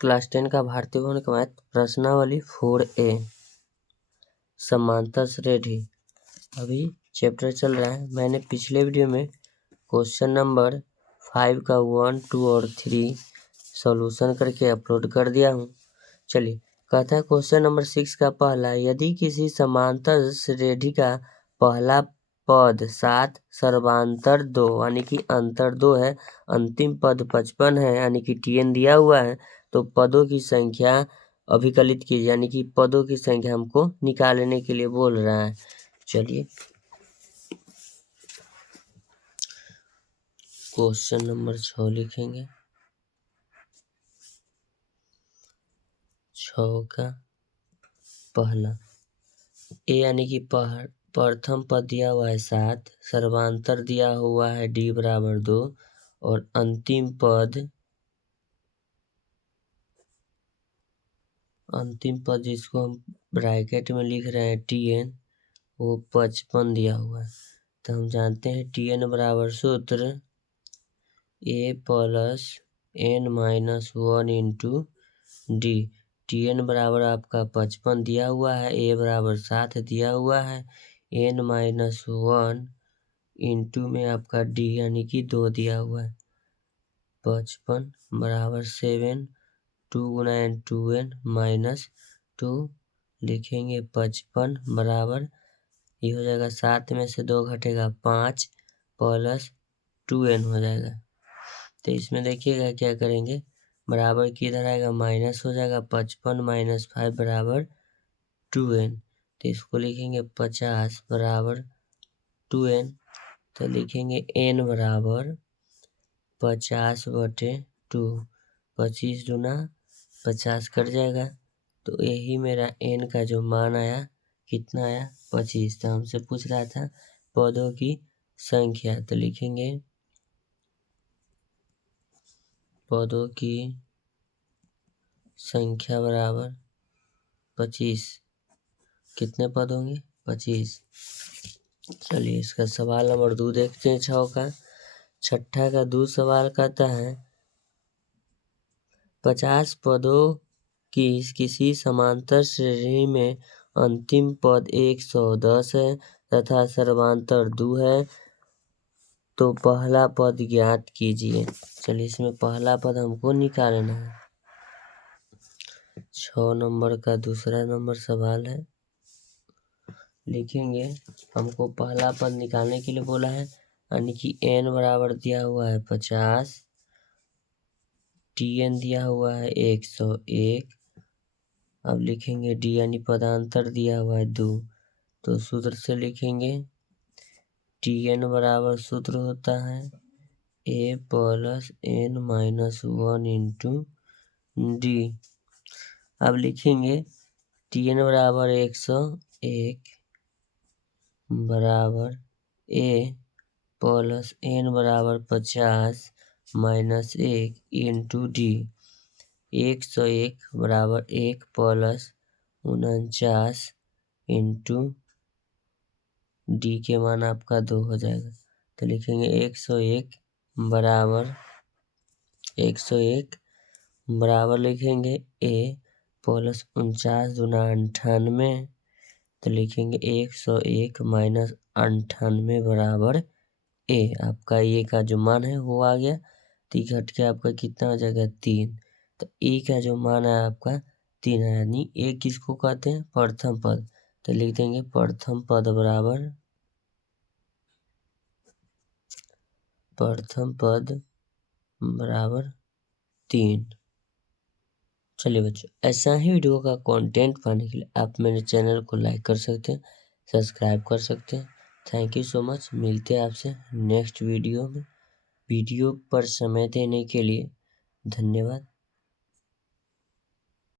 Class 10 का भारतीय भवन का मैथ प्रश्नावली 4A समांतर श्रेणी। अभी चैप्टर चल रहा है। मैंने पिछले वीडियो में क्वेश्चन नंबर 5 का 1, 2 और 3 सॉल्यूशन करके अपलोड कर दिया हूँ। चलिए, कहता है क्वेश्चन नंबर 6 का पहला, यदि किसी समांतर श्रेणी का पहला पद 7 सर्वांतर 2 यानी कि अंतर 2 है, अंतिम पद 55 है यानी कि TN दिया हुआ है, तो पदों की संख्या अभिकलित कीजिए यानी कि पदों की संख्या हमको निकालने के लिए बोल रहा है। चलिए, क्वेश्चन नंबर 6 लिखेंगे। 6 का पहला ए यानी कि प्रथम पद दिया हुआ है 7, सर्वांतर दिया हुआ है D बराबर 2 और अंतिम पद जिसको हम ब्रैकेट में लिख रहे हैं TN, वो 55 दिया हुआ है। तो हम जानते हैं TN बराबर सूत्र A plus N minus 1 into D। TN बराबर आपका 55 दिया हुआ है, A बराबर 7 दिया हुआ है, N माइनस 1 इंटू में आपका D यानी कि 2 दिया हुआ है। 55 बराबर 7, 2 गुना N 2N माइनस 2 लिखेंगे। 55 बराबर ये हो जाएगा 7 में से 2 घटेगा 5 प्लस 2N हो जाएगा। तो इसमें देखिएगा क्या करेंगे, बराबर किधर आएगा, माइनस हो जाएगा। 55 माइनस 5 बराबर 2N। तो इसको लिखेंगे 50 बराबर 2N। तो लिखेंगे N बराबर 50/2। 25 दूना 50 कट जाएगा, तो यही मेरा N का जो मान आया, कितना आया, 25। तो हमसे पूछ रहा था पदों की संख्या, तो लिखेंगे पदों की संख्या बराबर 25। कितने पद होंगे, 25। चलिए, इसका सवाल नंबर 2 देखते हैं। 6 का छठा का 2 सवाल कहता है 50 पदों की किसी समांतर श्रेणी में अंतिम पद 110 है तथा सर्वांतर 2 है, तो पहला पद ज्ञात कीजिए। चलिए, इसमें पहला पद हमको निकालना है। 6 नंबर का दूसरा नंबर सवाल है। लिखेंगे, हमको पहला पद निकालने के लिए बोला है, यानी कि N बराबर दिया हुआ है 50, TN दिया हुआ है 101। अब लिखेंगे D यानी पदांतर दिया हुआ है 2। तो सूत्र से लिखेंगे TN बराबर सूत्र होता है A plus N minus 1 into D। अब लिखेंगे TN बराबर 101 बराबर A प्लस N बराबर 50 माइनस 1 इंटू D। 101 बराबर 1 प्लस 49 इंटू D के मान आपका 2 हो जाएगा। तो लिखेंगे 101 बराबर लिखेंगे A प्लस 49 दूना 98। तो लिखेंगे 101 माइनस 98 बराबर A। आपका A का जो मान है वो आ गया, तो घट के आपका कितना हो जाएगा, 3। तो A का जो मान है आपका 3 है, यानी A किसको कहते हैं, प्रथम पद। तो लिख देंगे प्रथम पद बराबर 3। चलिए बच्चों, ऐसा ही वीडियो का कंटेंट पाने के लिए आप मेरे चैनल को लाइक कर सकते हैं, सब्सक्राइब कर सकते हैं। Thank you so much. मिलते हैं आपसे नेक्स्ट वीडियो में। वीडियो पर समय देने के लिए धन्यवाद।